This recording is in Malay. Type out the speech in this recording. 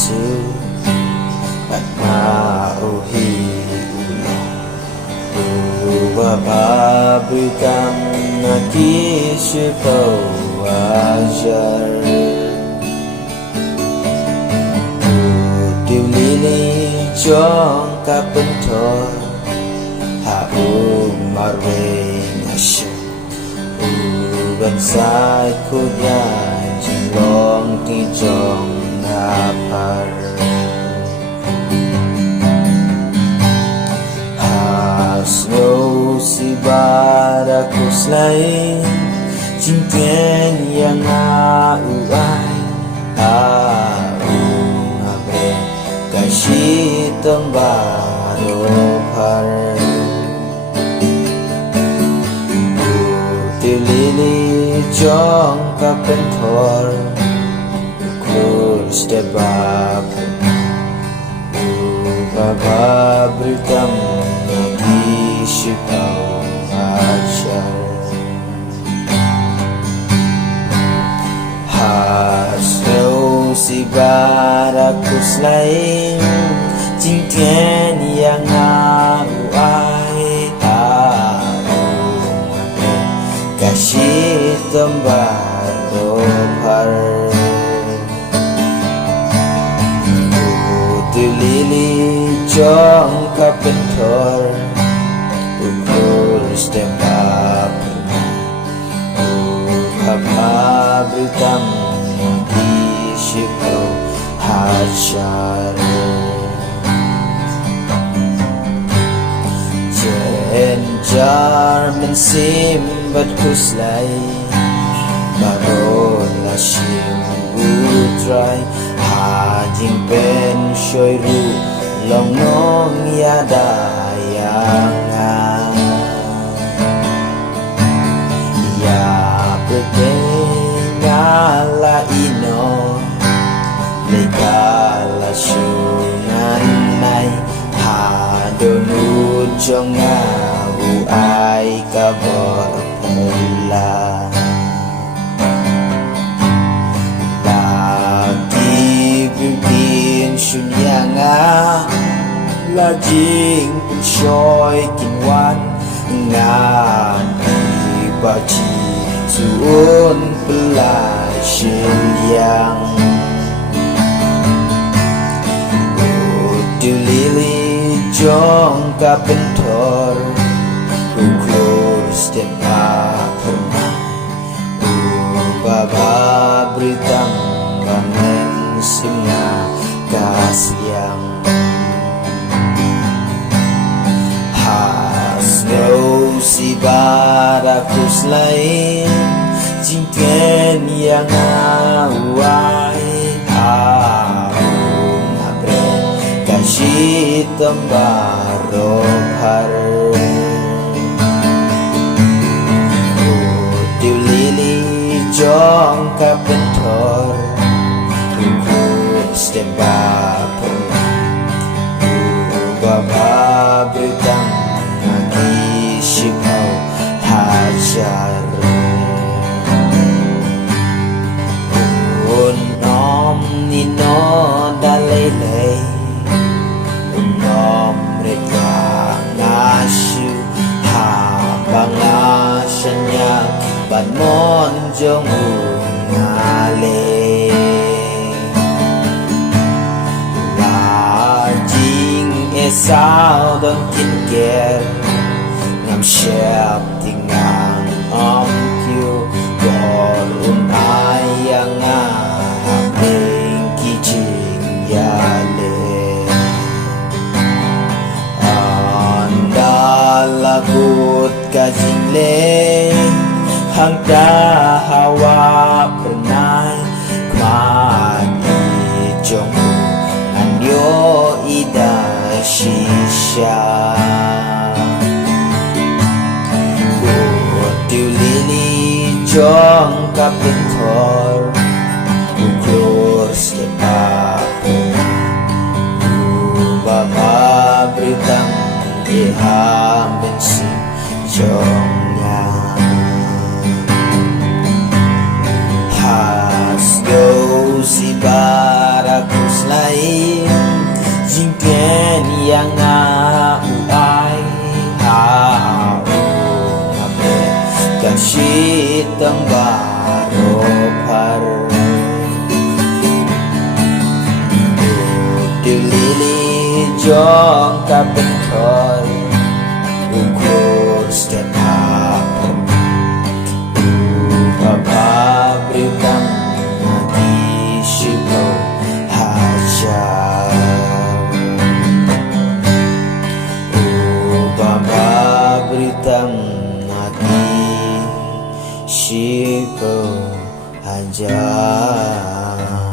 Yesu at mauhi ulang bababritang nakisipaw ajar Diulili jong kapentor haum marweng asyik Bansai kudyay jinglong tijong napar Hasno si barakus lain Jingken yang auay Aung abre Kasyitong baro par Lili jong kapentor Kurus debab Bababritang Nagisipaw ajar Hasno si barakus lain Jingken yang auay Kasyitong baro par Lili jong kapentor Ukurus tembak Bababritang Nagisipaw ajar Jar mensimbat kuslay Baron lasim utray Hajing pensyoy ru Long nong yadayangan Ya petengala ino Legala sunanay Hadonut jong ay kabar pula Lagi bimbing sunyanga Lajing pensyoy kinwan Ngan ibaci suun pelai silyang Dilili jong kapentor Ukurus tembak bababritang Bangen singa kasyang Hasno si barakus lain Jingken yang awai Aung abre Kasyitong baro par Jong kapentor Ukurus tembak Bababritang Nagisipaw ajar Unom nino dalaylay Unom reka ngasyu Habang asyanya Banmon jong ungale Lajing esau dong kinker Ngam syap tingang omkyu Bor unayang ahapeng kijing yale Anda lagut kajing le Hangga hawa pernah Mati jongku Anyo ida shisha Diulili jong kapentor Ukurus tembak Bababritang Iham bensin jongnya si barakus lain ai jingken yang ai hao nabe kashi tembaro par dilili jong kabentor ukur setiap Bapa berikan hati syukur hajar Bapa berikan hati syukur hajar